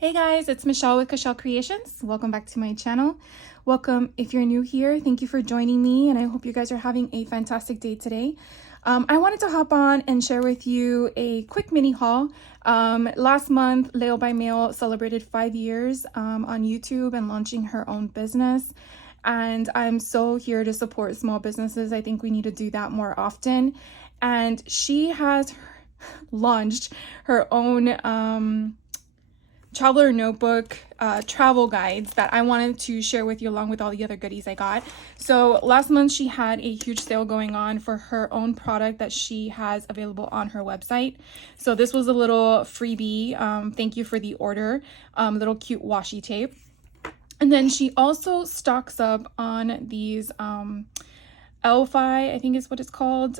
Hey guys, it's Michelle with Michelle Creations. Welcome back to my channel. Welcome if you're new here. Thank you for joining me, and I hope you guys are having a fantastic day today. I wanted to hop on and share with you a quick mini haul. Last month, Layle by Mail celebrated 5 years on YouTube and launching her own business. And I'm so here to support small businesses. I think we need to do that more often. And she has launched her own traveler notebook travel guides that I wanted to share with you along with all the other goodies I got. So last month she had a huge sale going on for her own product that she has available on her website. So this was a little freebie. Thank you for the order. Little cute washi tape. And then she also stocks up on these L-Fi, I think is what it's called.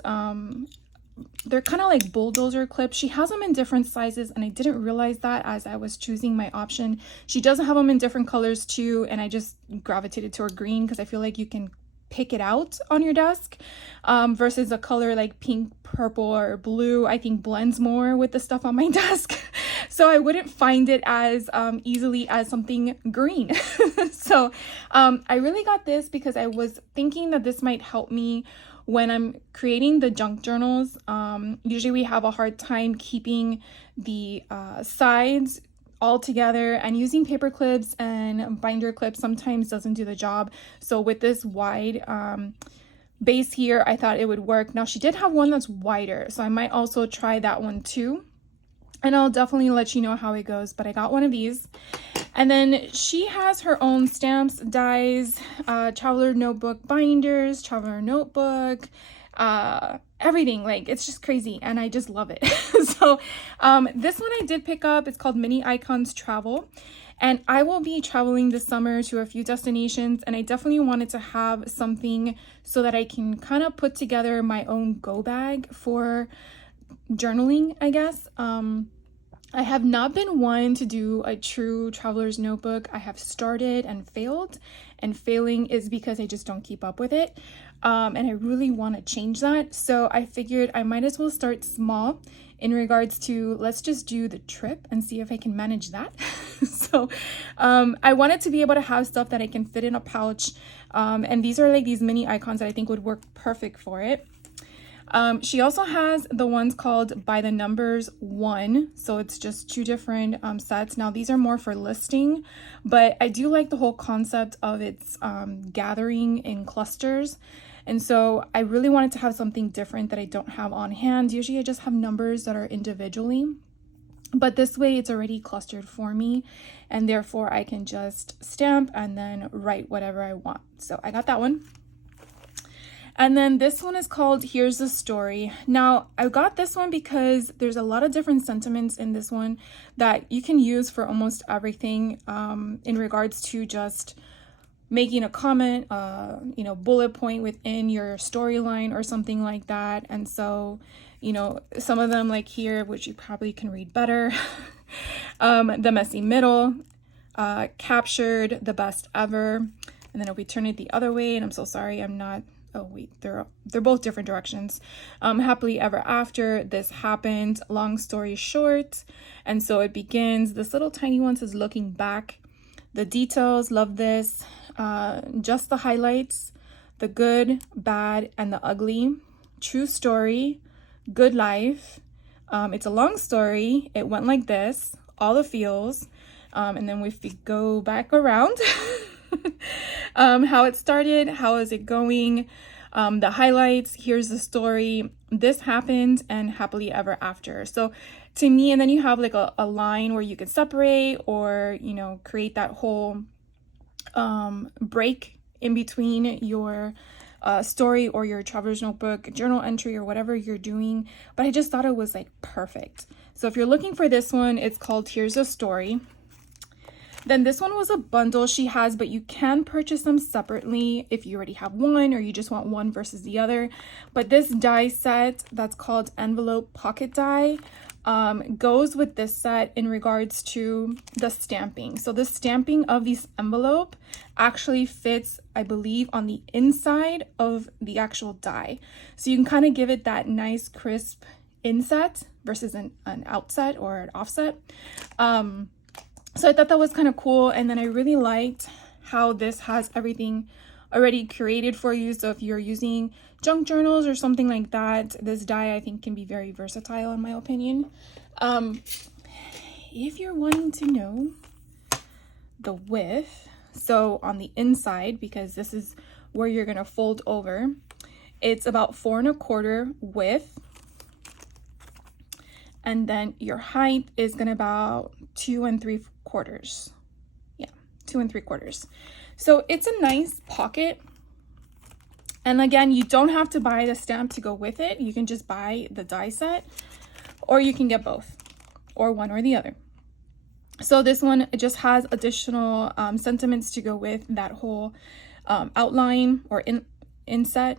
They're kind of like bulldozer clips. She has them in different sizes, and I didn't realize that as I was choosing my option. She doesn't have them in different colors too, and I just gravitated toward green because I feel like you can pick it out on your desk versus a color like pink, purple, or blue. I think blends more with the stuff on my desk. So I wouldn't find it as easily as something green. So I really got this because I was thinking that this might help me when I'm creating the junk journals. Usually we have a hard time keeping the sides all together, and using paper clips and binder clips sometimes doesn't do the job. So with this wide base here, I thought it would work. Now she did have one that's wider, so I might also try that one too. And I'll definitely let you know how it goes, but I got one of these. And then she has her own stamps, dies, traveler notebook binders, traveler notebook, everything. Like, it's just crazy, and I just love it. So this one I did pick up. It's called Mini Icons Travel, and I will be traveling this summer to a few destinations, and I definitely wanted to have something so that I can kind of put together my own go bag for journaling, I guess. I have not been one to do a true traveler's notebook. I have started and failed, and failing is because I just don't keep up with it. And I really want to change that. So I figured I might as well start small in regards to, let's just do the trip and see if I can manage that. So I wanted to be able to have stuff that I can fit in a pouch. And these are like these mini icons that I think would work perfect for it. She also has the ones called By the Numbers 1. So it's just two different sets. Now these are more for listing, but I do like the whole concept of its gathering in clusters. And so I really wanted to have something different that I don't have on hand. Usually I just have numbers that are individually, but this way it's already clustered for me, and therefore I can just stamp and then write whatever I want. So I got that one. And then this one is called Here's the Story. Now, I got this one because there's a lot of different sentiments in this one that you can use for almost everything in regards to just making a comment, bullet point within your storyline or something like that. And so, some of them like here, which you probably can read better, the messy middle, captured, the best ever. And then if we turn it the other way, and I'm so sorry, oh wait, they're both different directions. Happily ever after, this happened, long story short. And so it begins, this little tiny one says looking back, the details, love this, just the highlights, the good, bad, and the ugly, true story, good life. It's a long story, it went like this, all the feels. And then if we go back around, how it started, how is it going, the highlights, here's the story, this happened, and happily ever after. So to me, and then you have like a line where you can separate or create that whole break in between your story or your traveler's notebook journal entry or whatever you're doing. But I just thought it was like perfect. So if you're looking for this one, it's called Here's a Story. Then this one was a bundle she has, but you can purchase them separately if you already have one or you just want one versus the other. But this die set that's called Envelope Pocket Die goes with this set in regards to the stamping. So the stamping of this envelope actually fits, I believe, on the inside of the actual die. So you can kind of give it that nice crisp inset versus an outset or an offset. So I thought that was kind of cool. And then I really liked how this has everything already curated for you. So if you're using junk journals or something like that, this die I think can be very versatile in my opinion. If you're wanting to know the width, so on the inside, because this is where you're gonna fold over, it's about 4 1/4 width, and then your height is gonna about 2 3/4. Yeah, 2 3/4. So it's a nice pocket. And again, you don't have to buy the stamp to go with it. You can just buy the die set, or you can get both, or one or the other. So this one, it just has additional sentiments to go with that whole outline or inset.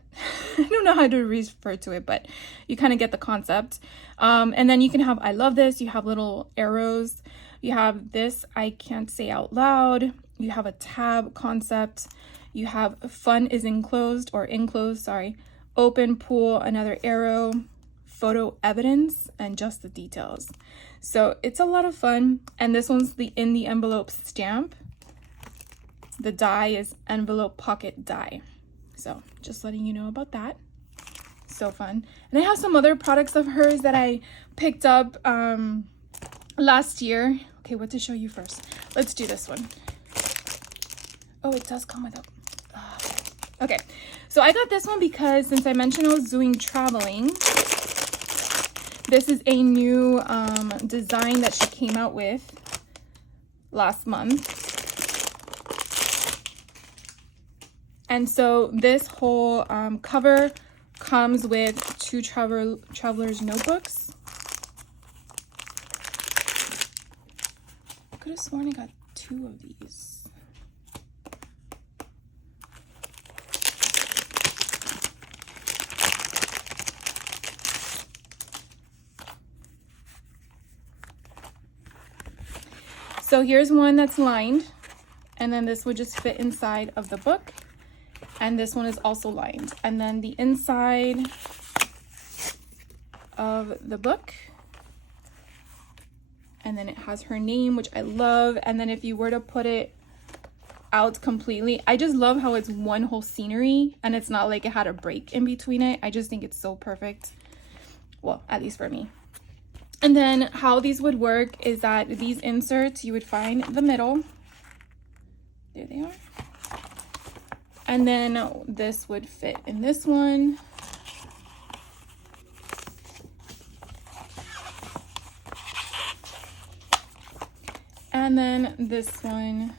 I don't know how to refer to it, but you kind of get the concept. And then you can have, I love this, you have little arrows. You have this, I can't say out loud. You have a tab concept. You have fun is enclosed, or enclosed, sorry. Open, pool, another arrow, photo evidence, and just the details. So it's a lot of fun. And this one's the in the envelope stamp. The die is envelope pocket die. So just letting you know about that. So fun. And I have some other products of hers that I picked up last year. Okay, what to show you first? Let's do this one. Oh, it does come with a... Okay, so I got this one because since I mentioned I was doing traveling, this is a new design that she came out with last month. And so this whole cover comes with 2 traveler's notebooks. I could have sworn I got 2 of these. So here's one that's lined, and then this would just fit inside of the book. And this one is also lined. And then the inside of the book, and then it has her name, which I love. And then if you were to put it out completely, I just love how it's one whole scenery and it's not like it had a break in between it. I just think it's so perfect. Well, at least for me. And then how these would work is that these inserts, you would find the middle. There they are. And then this would fit in this one. And then this one,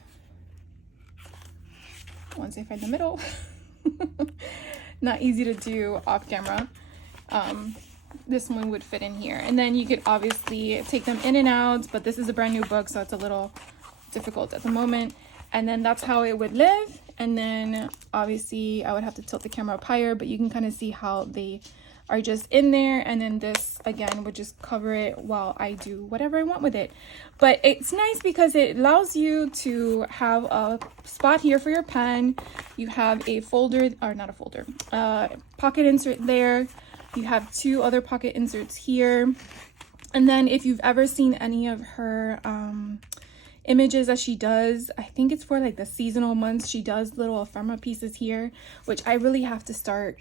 once I find the middle, not easy to do off camera. This one would fit in here. And then you could obviously take them in and out, but this is a brand new book, so it's a little difficult at the moment. And then that's how it would live. And then obviously I would have to tilt the camera up higher, but you can kind of see how they are just in there. And then this again would just cover it while I do whatever I want with it. But it's nice because it allows you to have a spot here for your pen. You have a folder, or not a folder, pocket insert there. You have 2 other pocket inserts here. And then if you've ever seen any of her images that she does, I think it's for like the seasonal months, she does little ephemera pieces here, which I really have to start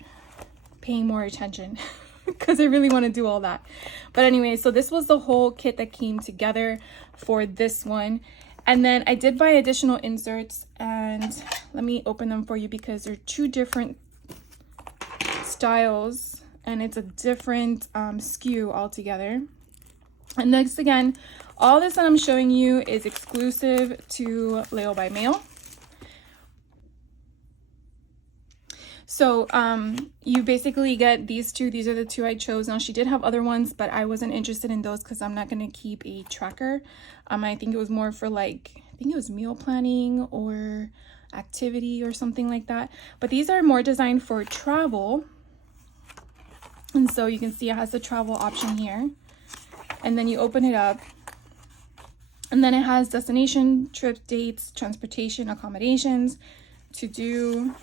paying more attention because I really want to do all that. But anyway, so this was the whole kit that came together for this one. And then I did buy additional inserts, and let me open them for you because they're 2 different styles and it's a different SKU altogether. And next, again, all this that I'm showing you is exclusive to Layle by Mail. So you basically get these 2. These are the 2 I chose. Now, she did have other ones, but I wasn't interested in those because I'm not going to keep a tracker. I think it was more for like, I think it was meal planning or activity or something like that. But these are more designed for travel. And so you can see it has the travel option here. And then you open it up. And then it has destination, trip dates, transportation, accommodations, to do,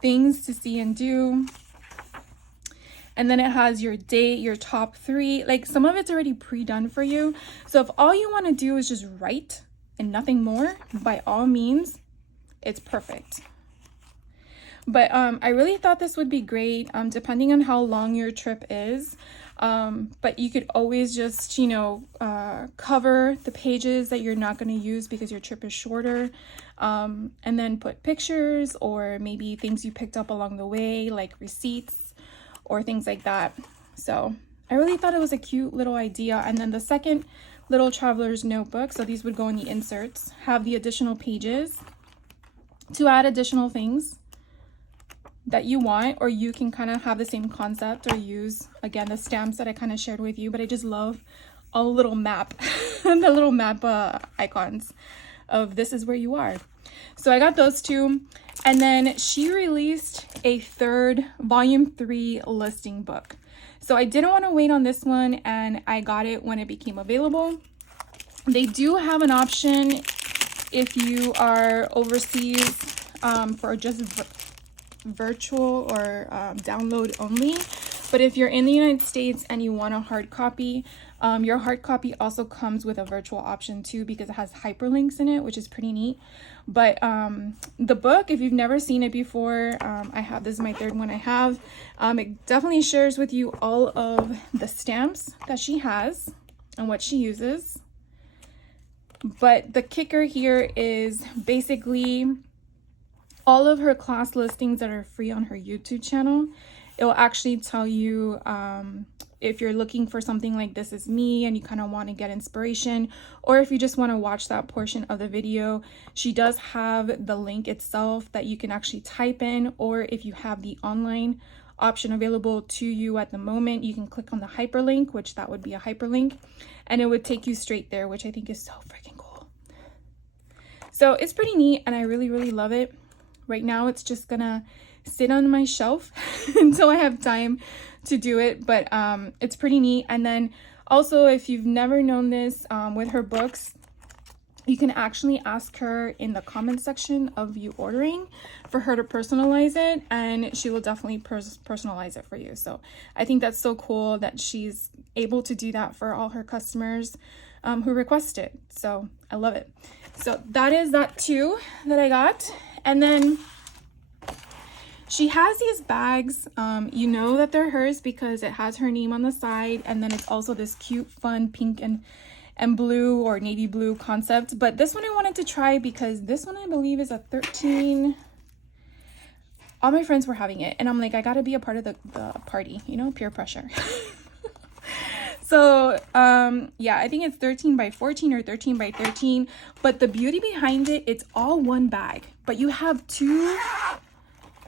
things to see and do. And then it has your date, your top 3. Like some of it's already pre-done for you. So if all you want to do is just write and nothing more, by all means, it's perfect. But I really thought this would be great, depending on how long your trip is. But you could always just, you know, cover the pages that you're not going to use because your trip is shorter, and then put pictures or maybe things you picked up along the way, like receipts or things like that. So I really thought it was a cute little idea. And then the second little traveler's notebook, so these would go in the inserts, have the additional pages to add additional things that you want, or you can kind of have the same concept or use, again, the stamps that I kind of shared with you. But I just love all the little map, the little map icons of this is where you are. So I got those two. And then she released a third volume 3 listing book. So I didn't want to wait on this one, and I got it when it became available. They do have an option if you are overseas for just virtual or download only. But if you're in the United States and you want a hard copy, your hard copy also comes with a virtual option too, because it has hyperlinks in it, which is pretty neat. But the book, if you've never seen it before, I have, this is my third one I have. It definitely shares with you all of the stamps that she has and what she uses. But the kicker here is basically all of her class listings that are free on her YouTube channel. It will actually tell you if you're looking for something like This Is Me and you kind of want to get inspiration, or if you just want to watch that portion of the video. She does have the link itself that you can actually type in, or if you have the online option available to you at the moment, you can click on the hyperlink, which that would be a hyperlink, and it would take you straight there, which I think is so freaking cool. So it's pretty neat, and I really, really love it. Right now, it's just gonna sit on my shelf until I have time to do it, but it's pretty neat. And then also, if you've never known this, with her books, you can actually ask her in the comment section of you ordering for her to personalize it, and she will definitely personalize it for you. So I think that's so cool that she's able to do that for all her customers who request it. So I love it. So that is that too that I got. And then she has these bags. You know that they're hers because it has her name on the side, and then it's also this cute, fun pink and blue or navy blue concept. But this one I wanted to try because this one I believe is a 13. All my friends were having it, and I'm like, I gotta be a part of the party, you know, peer pressure. So yeah, I think it's 13 by 14 or 13 by 13. But the beauty behind it, it's all one bag, but you have two.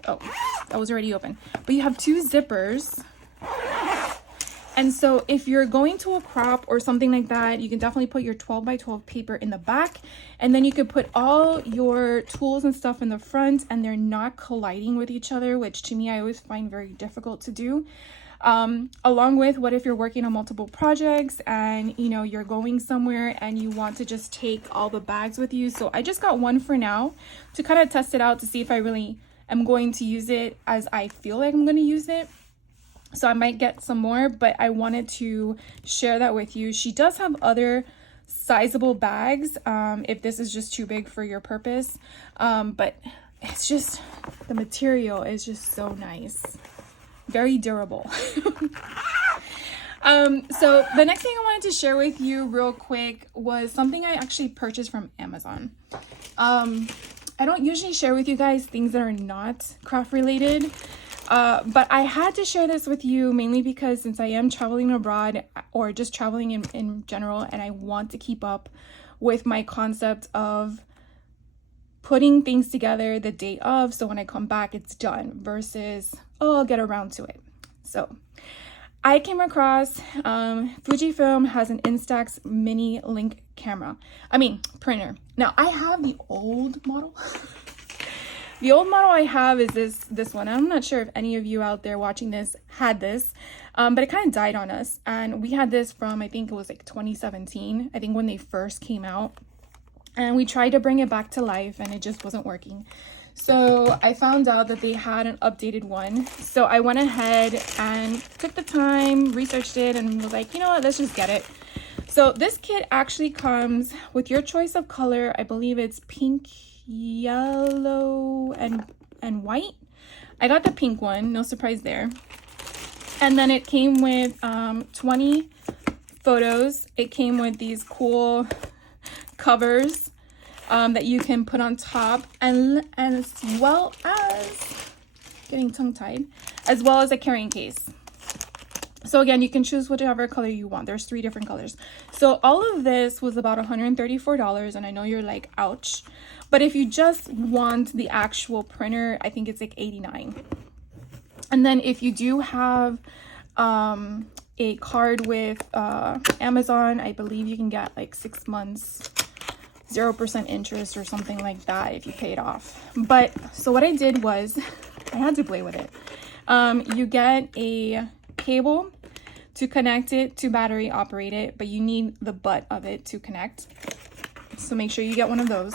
Oh, that was already open. But you have two zippers. And so if you're going to a crop or something like that, you can definitely put your 12 by 12 paper in the back, and then you could put all your tools and stuff in the front, and they're not colliding with each other, which to me I always find very difficult to do. Along with, what if you're working on multiple projects and you know you're going somewhere and you want to just take all the bags with you. So I just got one for now to kind of test it out to see if I really am going to use it as I feel like I'm going to use it. So I might get some more, but I wanted to share that with you. She does have other sizable bags if this is just too big for your purpose, but it's just, the material is just so nice, very durable. So the next thing I wanted to share with you real quick was something I actually purchased from Amazon. I don't usually share with you guys things that are not craft related, but I had to share this with you mainly because since I am traveling abroad or just traveling in general, and I want to keep up with my concept of putting things together the day of, so when I come back it's done, versus, oh, I'll get around to it. So I came across Fujifilm has an Instax mini link printer. Now I have the old model. The old model I have is this one. I'm not sure if any of you out there watching this had this, but it kind of died on us. And we had this from, I think it was like 2017, I think when they first came out. And we tried to bring it back to life and it just wasn't working. So I found out that they had an updated one. So I went ahead and took the time, researched it, and was like, you know what, let's just get it. So this kit actually comes with your choice of color. I believe it's pink, yellow, and white. I got the pink one, no surprise there. And then it came with 20 photos. It came with these cool covers that you can put on top, and as well as, getting tongue-tied, as well as a carrying case. So again, you can choose whichever color you want. There's 3 different colors. So all of this was about $134, and I know you're like, ouch. But if you just want the actual printer, I think it's like $89. And then if you do have a card with Amazon, I believe you can get like 6 months, 0% interest or something like that if you pay it off. But so what I did was, I had to play with it. You get a cable to connect it to battery operate it, but you need the butt of it to connect. So make sure you get one of those.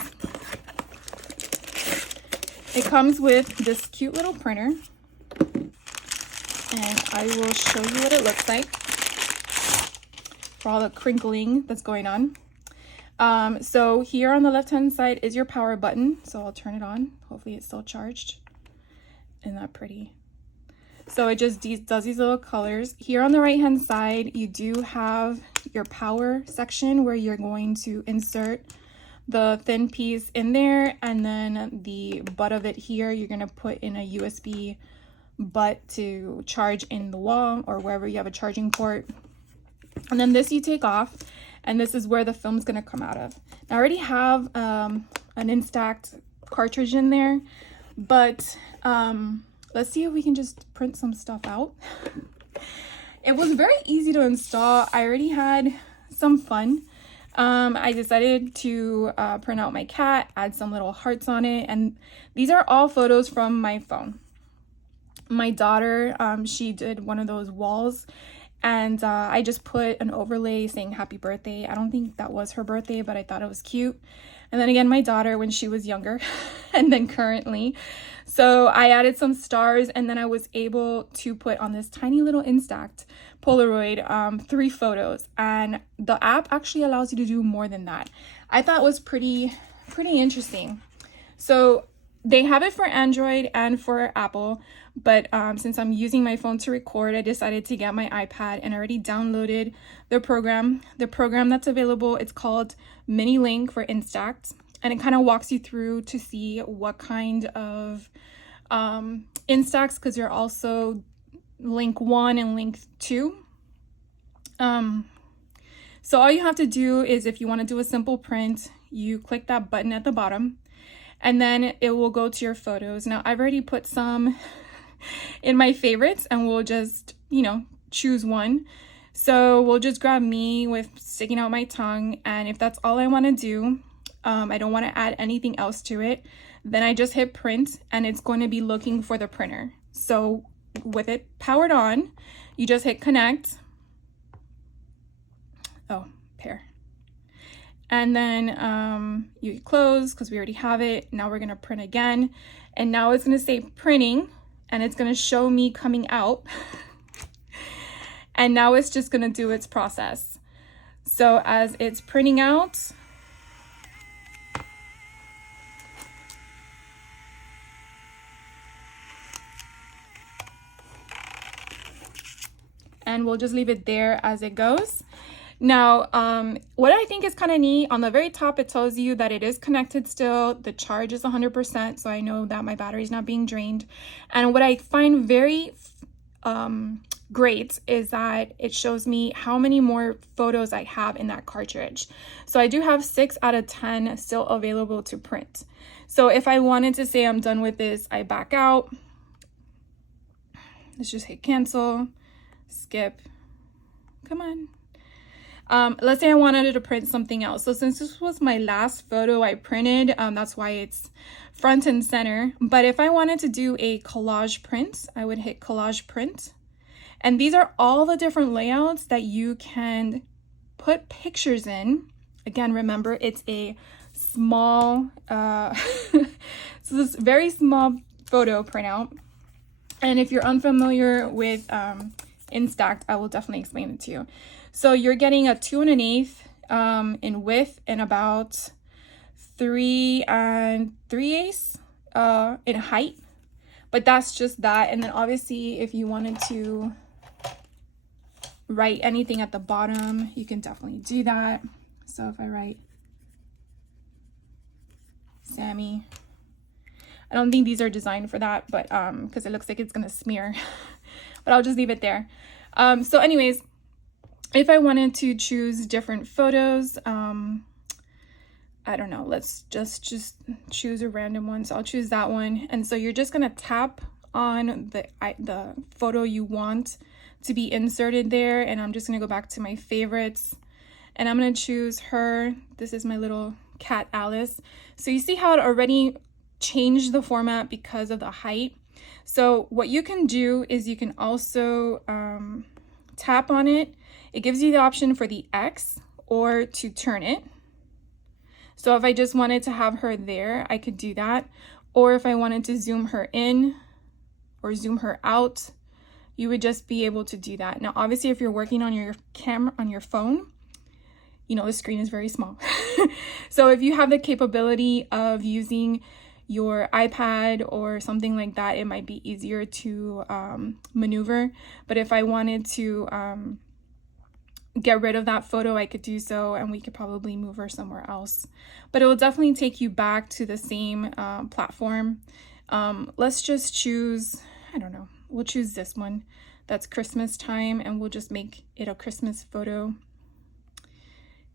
It comes with this cute little printer, and I will show you what it looks like for all the crinkling that's going on. So here on the left hand side is your power button, so I'll turn it on. Hopefully it's still charged. Isn't that pretty? So it just does these little colors. Here on the right hand side, you do have your power section where you're going to insert the thin piece in there, and then the butt of it here, you're going to put in a USB butt to charge in the wall or wherever you have a charging port. And then this you take off, and this is where the film's going to come out of. Now, I already have an Instax cartridge in there, but let's see if we can just print some stuff out. It was very easy to install. I already had some fun. I decided to print out my cat, add some little hearts on it, and these are all photos from my phone. My daughter, she did one of those walls, and I just put an overlay saying happy birthday. I don't think that was her birthday, but I thought it was cute. And then again, my daughter when she was younger, and then currently. So I added some stars, and then I was able to put on this tiny little Instax Polaroid 3 photos. And the app actually allows you to do more than that. I thought it was pretty interesting. So they have it for Android and for Apple, but since I'm using my phone to record, I decided to get my iPad, and I already downloaded the program. The program that's available, it's called Mini Link for Instax, and it kind of walks you through to see what kind of Instax, because you're also link 1 and link 2. So all you have to do is, if you want to do a simple print, you click that button at the bottom, and then it will go to your photos. Now, I've already put some in my favorites, and we'll just, choose one. So we'll just grab me with sticking out my tongue, and if that's all I want to do, I don't want to add anything else to it, then I just hit print, and it's going to be looking for the printer. So with it powered on, you just hit connect. Oh, pair. And then you close because we already have it. Now we're going to print again, and now it's going to say printing, and it's going to show me coming out. And now it's just going to do its process. So as it's printing out, and we'll just leave it there as it goes. Now, what I think is kind of neat, on the very top, it tells you that it is connected still. The charge is 100%, so I know that my battery is not being drained. And what I find very great is that it shows me how many more photos I have in that cartridge. So I do have 6 out of 10 still available to print. So if I wanted to say I'm done with this, I back out. Let's just hit cancel, skip, come on. Let's say I wanted to print something else. So since this was my last photo I printed, that's why it's front and center. But if I wanted to do a collage print, I would hit collage print. And these are all the different layouts that you can put pictures in. Again, remember, it's a small, so this very small photo printout. And if you're unfamiliar with Instax, I will definitely explain it to you. So you're getting a 2 1/8 in width and about 3 3/8 in height. But that's just that. And then obviously if you wanted to write anything at the bottom, you can definitely do that. So if I write Sammy, I don't think these are designed for that, but because it looks like it's gonna smear, but I'll just leave it there. So anyways, if I wanted to choose different photos, I don't know, let's just choose a random one. So I'll choose that one. And so you're just gonna tap on the photo you want to be inserted there, and I'm just gonna go back to my favorites, and I'm gonna choose her. This is my little cat Alice. So you see how it already changed the format because of the height. So what you can do is you can also tap on it. It gives you the option for the X or to turn it. So if I just wanted to have her there, I could do that. Or if I wanted to zoom her in or zoom her out, you would just be able to do that. Now, obviously, if you're working on your camera, on your phone, you know, the screen is very small. So if you have the capability of using your iPad or something like that, it might be easier to maneuver. But if I wanted to get rid of that photo, I could do so, and we could probably move her somewhere else. But it will definitely take you back to the same platform. Let's just choose, I don't know, we'll choose this one. That's Christmas time, and we'll just make it a Christmas photo.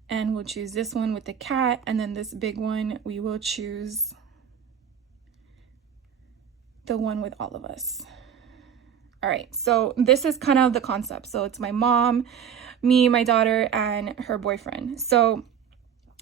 And we'll choose this one with the cat, and then this big one, we will choose the one with all of us. All right, so this is kind of the concept. So it's my mom, me, my daughter, and her boyfriend. So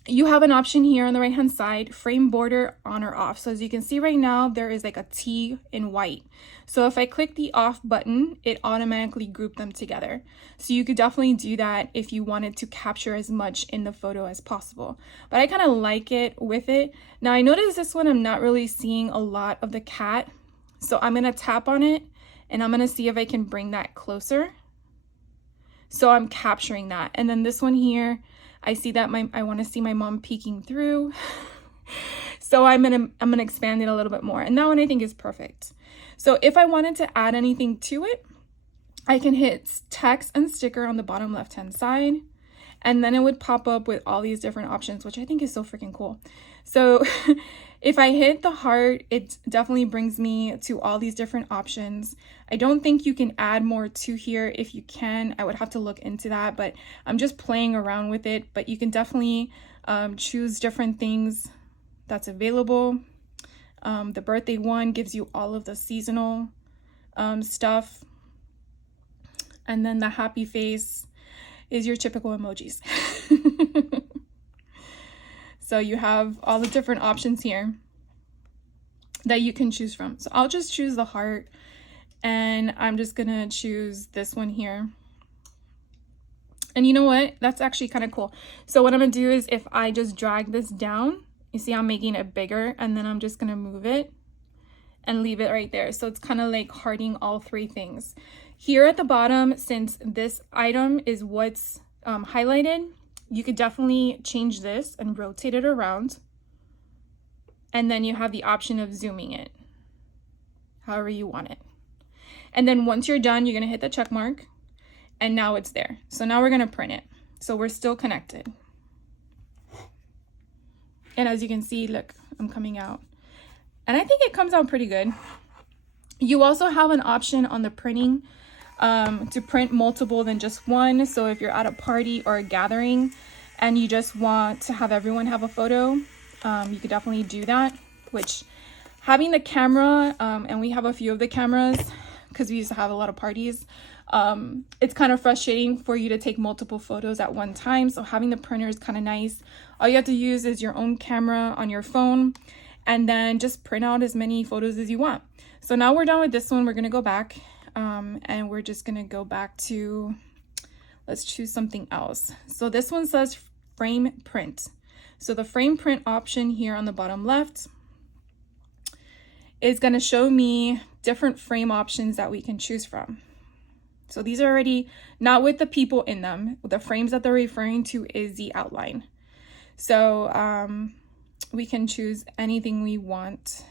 you have an option here on the right hand side, frame border on or off. So as you can see right now, there is like a T in white. So if I click the off button, it automatically grouped them together. So you could definitely do that if you wanted to capture as much in the photo as possible. But I kind of like it with it. Now I noticed this one, I'm not really seeing a lot of the cat. So I'm gonna tap on it and I'm gonna see if I can bring that closer. So I'm capturing that. And then this one here, I see that I want to see my mom peeking through. So I'm gonna expand it a little bit more. And that one I think is perfect. So if I wanted to add anything to it, I can hit text and sticker on the bottom left hand side. And then it would pop up with all these different options, which I think is so freaking cool. So if I hit the heart, it definitely brings me to all these different options. I don't think you can add more to here. If you can, I would have to look into that, but I'm just playing around with it. But you can definitely choose different things that's available. The birthday one gives you all of the seasonal stuff. And then the happy face is your typical emojis. So you have all the different options here that you can choose from. So I'll just choose the heart, and I'm just gonna choose this one here. And you know what? That's actually kind of cool. So what I'm gonna do is if I just drag this down, you see I'm making it bigger, and then I'm just gonna move it and leave it right there. So it's kind of like hearting all three things. Here at the bottom, since this item is what's highlighted, you could definitely change this and rotate it around. And then you have the option of zooming it however you want it. And then once you're done, you're gonna hit the check mark, and now it's there. So now we're gonna print it. So we're still connected. And as you can see, look, I'm coming out. And I think it comes out pretty good. You also have an option on the printing to print multiple than just one. So if you're at a party or a gathering and you just want to have everyone have a photo, you could definitely do that. Which having the camera, and we have a few of the cameras because we used to have a lot of parties, it's kind of frustrating for you to take multiple photos at one time. So having the printer is kind of nice. All you have to use is your own camera on your phone, and then just print out as many photos as you want. So now we're done with this one. We're gonna go back and we're just gonna go back to, let's choose something else. So this one says frame print. So the frame print option here on the bottom left is gonna show me different frame options that we can choose from. So these are already not with the people in them. The frames that they're referring to is the outline. So we can choose anything we want.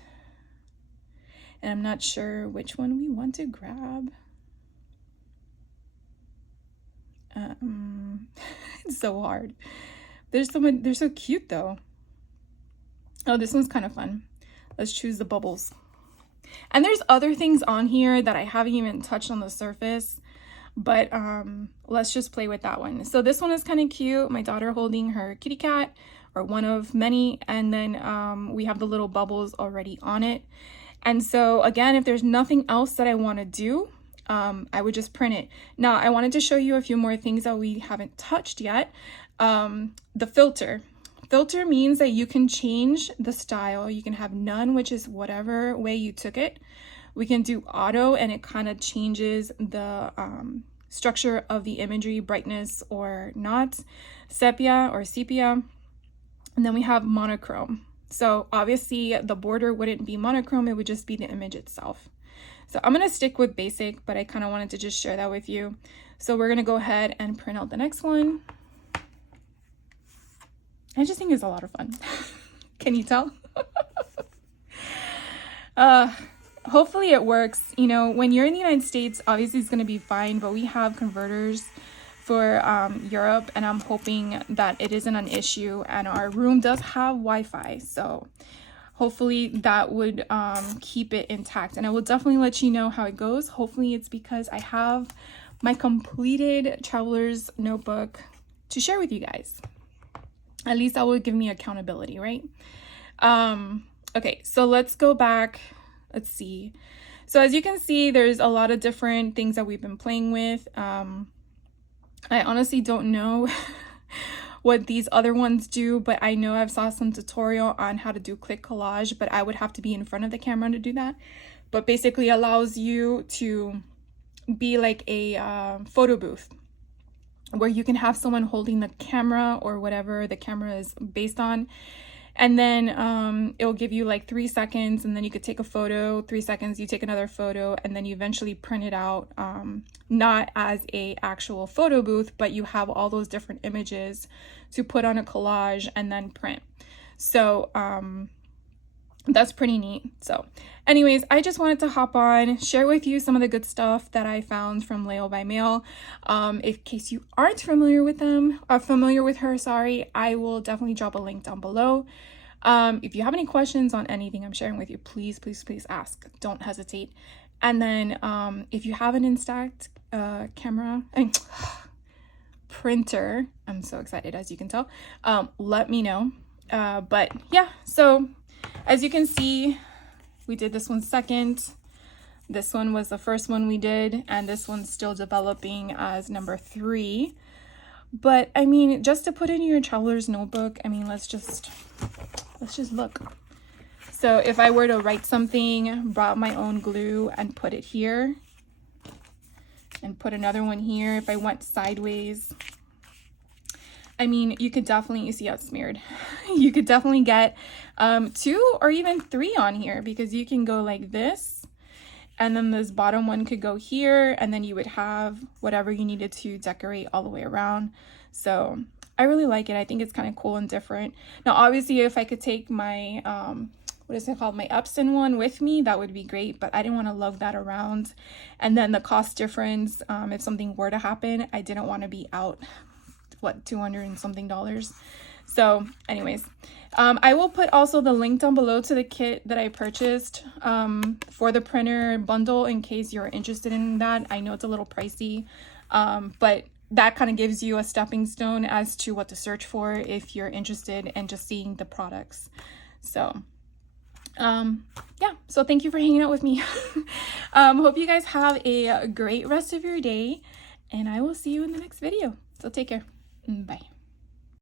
And I'm not sure which one we want to grab. It's so hard. They're so cute though. Oh, this one's kind of fun. Let's choose the bubbles. And there's other things on here that I haven't even touched on the surface, but let's just play with that one. So this one is kind of cute. My daughter holding her kitty cat, or one of many, and then we have the little bubbles already on it. And so again, if there's nothing else that I want to do, I would just print it. Now I wanted to show you a few more things that we haven't touched yet. The filter. Filter means that you can change the style. You can have none, which is whatever way you took it. We can do auto, and it kind of changes the structure of the imagery, brightness or not, sepia or sepia. And then we have monochrome. So obviously the border wouldn't be monochrome, it would just be the image itself. So I'm going to stick with basic, but I kind of wanted to just share that with you. So we're going to go ahead and print out the next one. I just think it's a lot of fun. Can you tell? Hopefully it works. You know, when you're in the United States, obviously it's going to be fine, but we have converters for Europe, and I'm hoping that it isn't an issue, and our room does have Wi-Fi, so hopefully that would keep it intact, and I will definitely let you know how it goes. Hopefully it's because I have my completed traveler's notebook to share with you guys. At least that would give me accountability, right? Okay, so let's go back. Let's see. So as you can see, there's a lot of different things that we've been playing with. I honestly don't know what these other ones do, but I know I've saw some tutorial on how to do click collage, but I would have to be in front of the camera to do that. But basically allows you to be like a photo booth, where you can have someone holding the camera or whatever the camera is based on. And then it'll give you like 3 seconds, and then you could take a photo, 3 seconds, you take another photo, and then you eventually print it out, not as a actual photo booth, but you have all those different images to put on a collage and then print. So that's pretty neat. So anyways, I just wanted to hop on, share with you some of the good stuff that I found from Layle by Mail. In case you aren't familiar with them, familiar with her, sorry, I will definitely drop a link down below. If you have any questions on anything I'm sharing with you, please ask. Don't hesitate. And then if you have an Instax camera, printer, I'm so excited, as you can tell, let me know. But yeah, so as you can see, we did this one second. This one was the first one we did, and this one's still developing as number 3. But I mean, just to put in your traveler's notebook, I mean, let's just look. So if I were to write something, brought my own glue and put it here, and put another one here, if I went sideways, I mean, you could definitely, you see how it's smeared. You could definitely get 2 or even 3 on here, because you can go like this, and then this bottom one could go here, and then you would have whatever you needed to decorate all the way around. So I really like it. I think it's kind of cool and different. Now, obviously, if I could take my, what is it called? My Epson one with me, that would be great, but I didn't want to lug that around. And then the cost difference, if something were to happen, I didn't want to be out, what, $200 and something. So anyways, I will put also the link down below to the kit that I purchased for the printer bundle, in case you're interested in that. I know it's a little pricey, but that kind of gives you a stepping stone as to what to search for if you're interested in just seeing the products. So yeah, so thank you for hanging out with me. Hope you guys have a great rest of your day, and I will see you in the next video. So take care. Bye.